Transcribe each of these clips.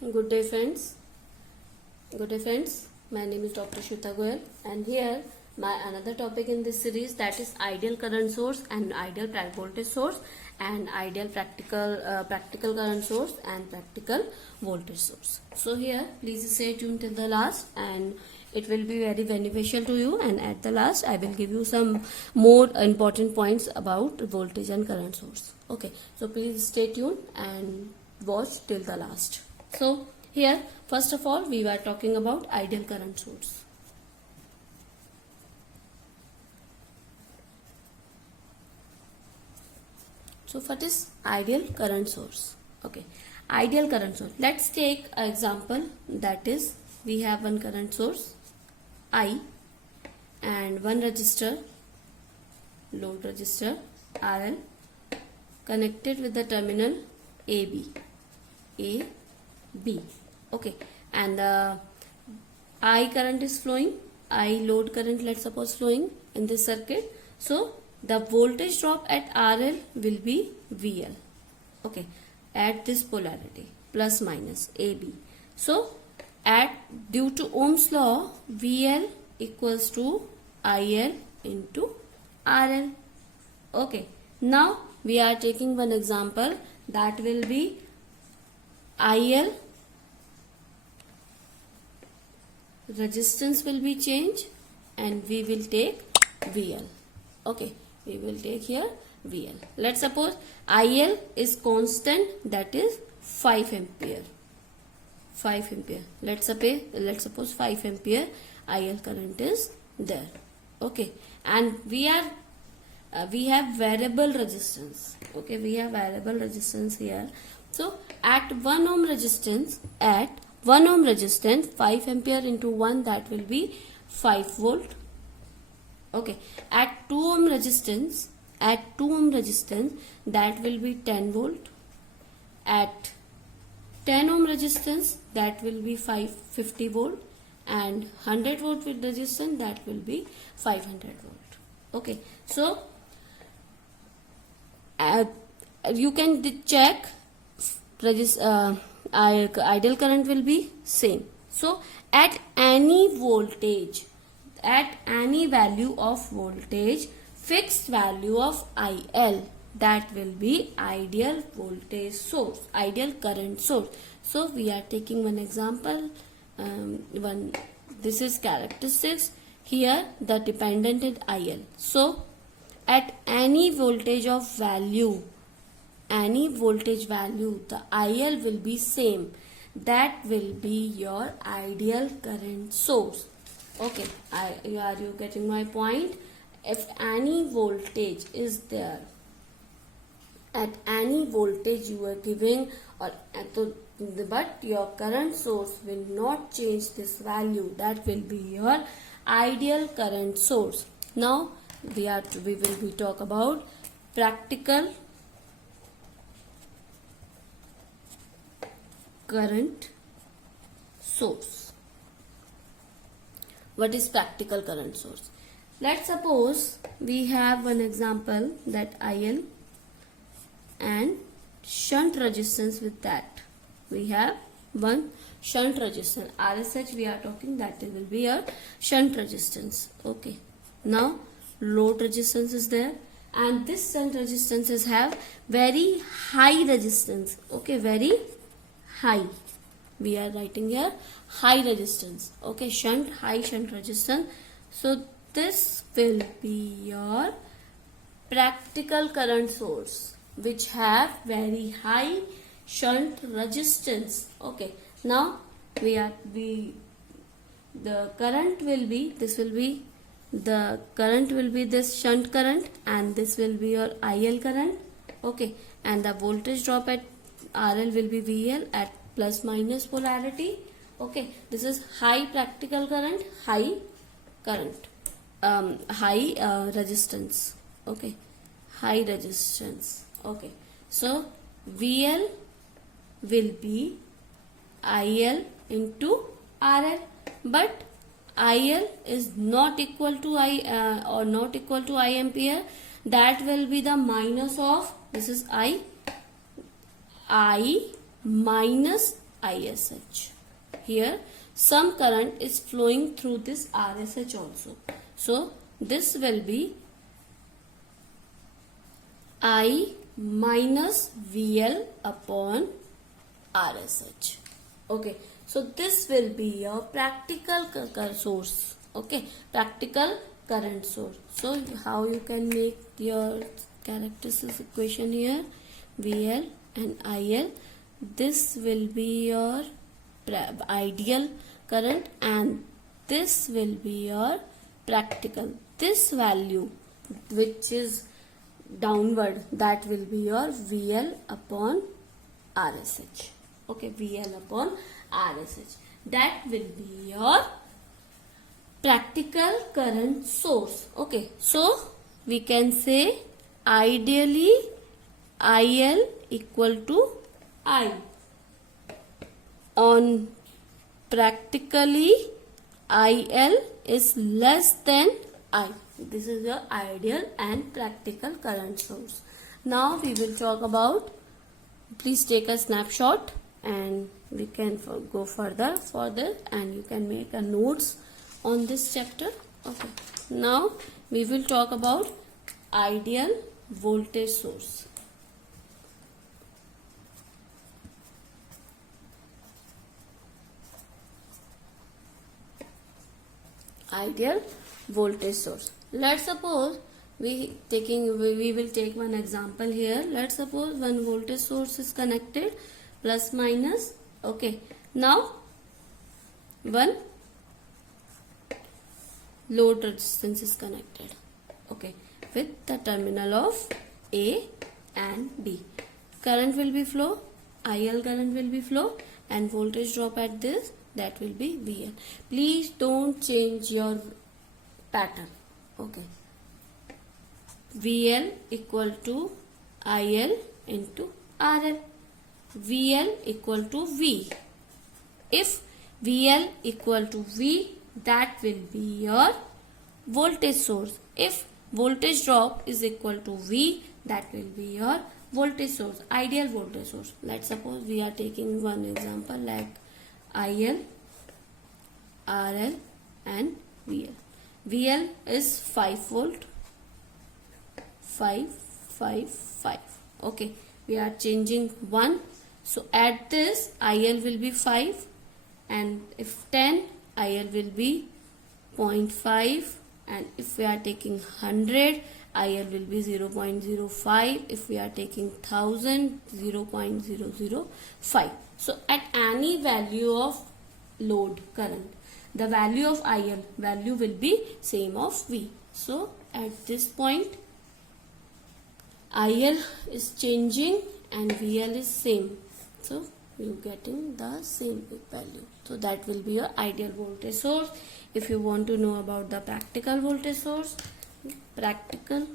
Good day, friends. Good day, friends. My name is Dr. Shweta Goyal, and here my another topic in this series, that is ideal current source and ideal voltage source, and ideal practical current source and practical voltage source. So here, please stay tuned till the last, and it will be very beneficial to you. And at the last, I will give you some more important points about voltage and current source. Okay, so please stay tuned and watch till the last. So here, first of all, we were talking about ideal current source. So what is ideal current source? Okay, ideal current source. Let's take an example, that is, we have one current source I and one resistor, load resistor RL, connected with the terminal AB. Okay, and the I current is flowing, I load current, let's suppose, flowing in this circuit. So the voltage drop at RL will be VL. Okay, at this polarity, plus minus AB. So due to Ohm's law, VL equals to IL into RL. Okay, now we are taking one example, that will be IL resistance will be changed and we will take VL. Okay, we will take here VL. Let's suppose IL is constant, that is 5 ampere. 5 ampere. Let's suppose 5 ampere IL current is there. Okay, and we have variable resistance. Okay, we have variable resistance here. So at 1 ohm resistance, 5 ampere into 1, that will be 5 volt. Okay, at 2 ohm resistance, that will be 10 volt. At 10 ohm resistance, that will be 50 volt, and 100 volt with resistance, that will be 500 volt. Okay, so you can check ideal current will be same. So at any voltage, at any value of voltage, fixed value of IL, that will be ideal voltage source, ideal current source. So we are taking one example. This is characteristics. Here the dependent is IL. So at any voltage value, the IL will be same. That will be your ideal current source. Okay, are you getting my point? If any voltage is there, at any voltage you are giving, but your current source will not change this value, that will be your ideal current source. Now we will be talk about practical current source. What is practical current source? Let's suppose we have one example, that IL and shunt resistance. With that we have one shunt resistance, RSH we are talking, that will be a shunt resistance. Okay, now load resistance is there, and this shunt resistances have very high resistance. Okay, very high, we are writing here high resistance. Okay, high shunt resistance. So this will be your practical current source, which have very high shunt resistance. Okay, now the current will be this shunt current, and this will be your IL current. Okay, and the voltage drop at RL will be VL at plus minus polarity. Okay, this is high practical current, high resistance. Okay, high resistance. Okay, so VL will be IL into RL, but IL is not equal to I ampere. That will be the minus of, this is I minus ISH. Here some current is flowing through this RSH also. So this will be I minus VL upon RSH. Okay, so this will be your practical source. Okay, practical current source. So how you can make your characteristics equation here? VL and IL. This will be your ideal current and this will be your practical. This value which is downward, that will be your VL upon RSH. Okay, VL upon RSH. That will be your practical current source. Okay, so we can say ideally IL equal to I. On practically IL is less than I. This is your ideal and practical current source. Now we will talk about, please take a snapshot and we can go further and you can make a notes on this chapter. Okay. Now we will talk about ideal voltage source. Ideal voltage source. Let's suppose we will take one example here. Let's suppose one voltage source is connected, plus minus. Okay, now one load resistance is connected. Okay, with the terminal of A and B. Current will be flow, IL current will be flow, and voltage drop at this, that will be VL. Please don't change your pattern. Okay, VL equal to IL into RL. VL equal to V. If VL equal to V, that will be your voltage source. If voltage drop is equal to V, that will be your voltage source, ideal voltage source. Let's suppose we are taking one example like IL, RL and VL. VL is 5 volt, 5. Okay, we are changing 1. So at this IL will be 5 and if 10, IL will be 0.5, and if we are taking 100, IL will be 0.05. If we are taking 1000, 0.005. So at any value of load current, the value of IL value will be same of V. So at this point IL is changing and VL is same. So you getting the same value. So that will be your ideal voltage source. If you want to know about the practical voltage source, practical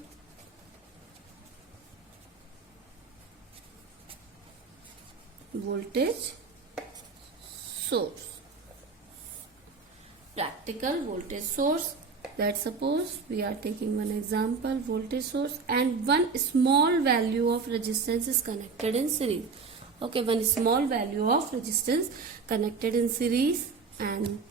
voltage source. Practical voltage source. Let's suppose we are taking one example, voltage source, and one small value of resistance is connected in series. Okay, one small value of resistance connected in series, and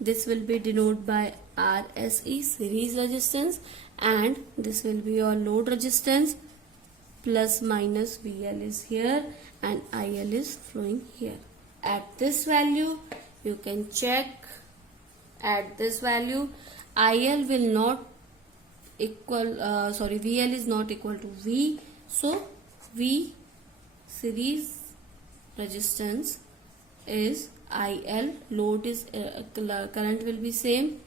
this will be denoted by RSE, series resistance, and this will be your load resistance. Plus minus VL is here and IL is flowing here. At this value you can check. At this value IL will not equal, VL is not equal to V. So V series resistance is IL, load is current will be same,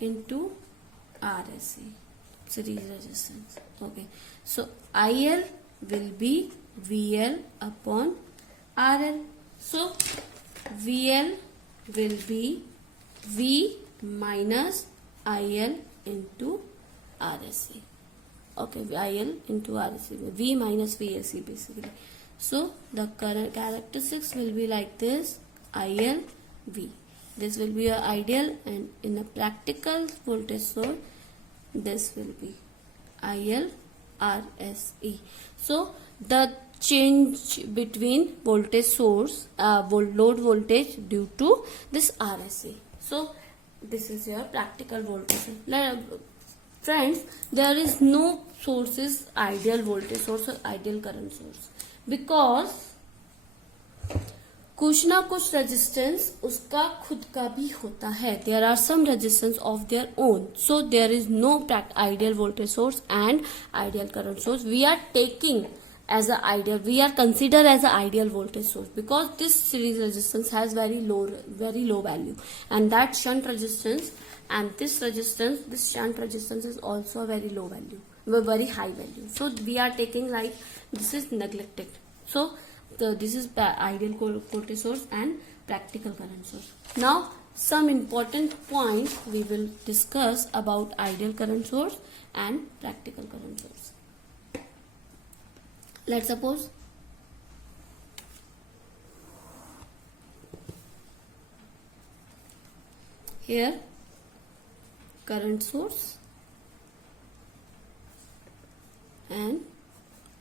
into RSE, series resistance. Okay, so IL will be VL upon RL. So VL will be V minus IL into RSE. Okay, IL into RSE, V minus VSE basically. So the current characteristics will be like this: IL, V. This will be your ideal, and in a practical voltage source, this will be IL, RSE. So the change between voltage source, load voltage due to this RSA. So this is your practical voltage. Friends, there is no sources ideal voltage source or ideal current source, because कुछ ना कुछ resistance उसका खुद का भी होता है. There are some resistance of their own. So there is no ideal voltage source and ideal current source. We are taking as a ideal, we are considered as a ideal voltage source, because this series resistance has very low value, and that shunt resistance and this shunt resistance is also a very low value, very high value. So we are taking like this is neglected. So this is the ideal voltage source and practical current source. Now some important points we will discuss about ideal current source and practical current source. Let's suppose here current source and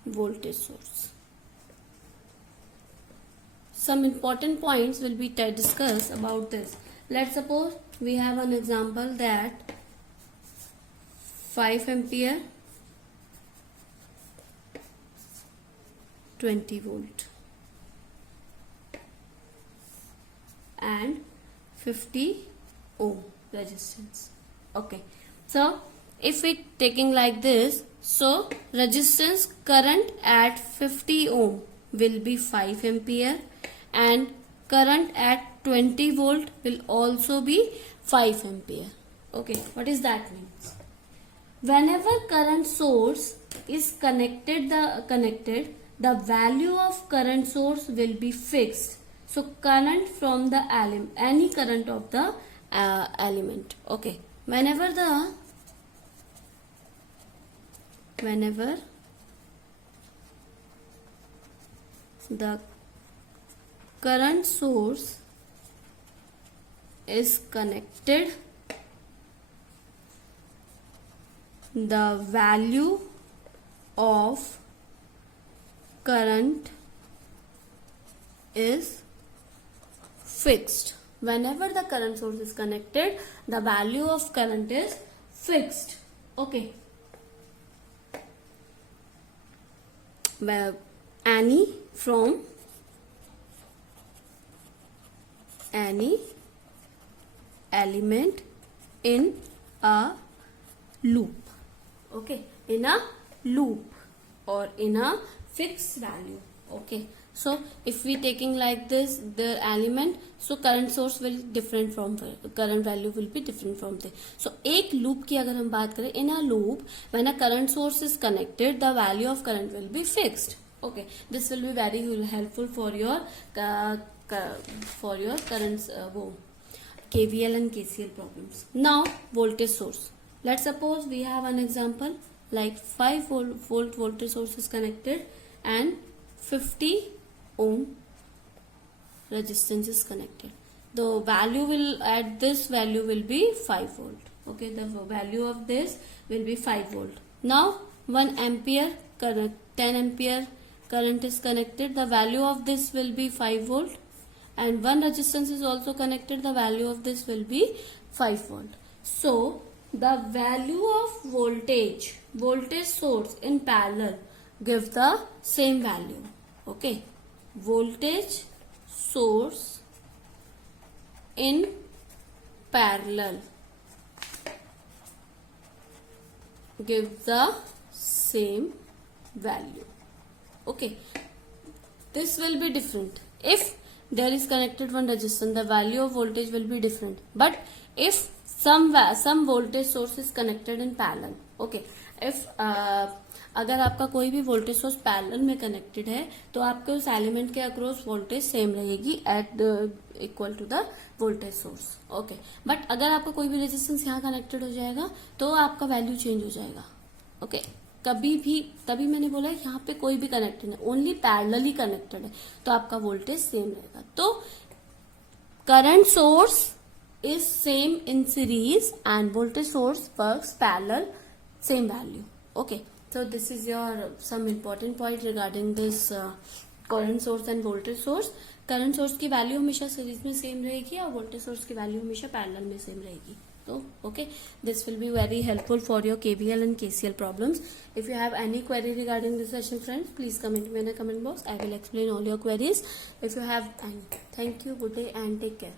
voltage source. Some important points will be discussed about this. Let's suppose we have an example that 5 ampere 20 volt and 50 ohm resistance. Okay, so if we taking like this, so resistance current at 50 ohm will be 5 ampere and current at 20 volt will also be 5 ampere. Okay, what is that means? Whenever current source is connected, the value of current source will be fixed. So current from the element, any current of the element. Okay, whenever the current source is connected, the value of current is fixed. Whenever the current source is connected, the value of current is fixed. Okay, any from any element in a loop. Okay, in a loop or in a fixed value. Okay, so if we taking like this the element, so current source will different from current value will be different from there. So एक loop की अगर हम बात करें, in a loop when a current source is connected, the value of current will be fixed. Okay, this will be very helpful for your current KVL and KCL problems. Now voltage source. Let's suppose we have an example like 5 volt voltage source is connected and 50 ohm resistance is connected. The value will at this value will be 5 volt. Okay, the value of this will be 5 volt. Now 1 ampere current, 10 ampere current is connected. The value of this will be 5 volt, and one resistance is also connected. The value of this will be 5 volt. So the value of voltage source in parallel give the same value. Okay, voltage source in parallel give the same value. Okay, this will be different. If there is connected one resistance, the value of voltage will be different. But if some voltage source is connected in parallel, okay, if अगर आपका कोई भी voltage source parallel में connected है तो आपके उस element के अक्रॉस वोल्टेज सेम रहेगी at equal to the voltage source. Okay, but अगर आपका कोई भी रेजिस्टेंस यहाँ कनेक्टेड हो जाएगा तो आपका वैल्यू चेंज हो जाएगा. ओके, कभी भी, तभी मैंने बोला यहाँ पे कोई भी कनेक्टेड है, ओनली पैरेलली कनेक्टेड है तो आपका वोल्टेज सेम रहेगा. तो current source is same in series end voltage source works parallel, same value. Okay, So this is your some important point regarding this current source and voltage source. Current source की value हमेशा series में same रहेगी और voltage source की value हमेशा parallel में same रहेगी. So okay, this will be very helpful for your KVL and KCL problems. If you have any query regarding this session, friends, please comment me in the comment box. I will explain all your queries if you have any. Thank you, good day and take care.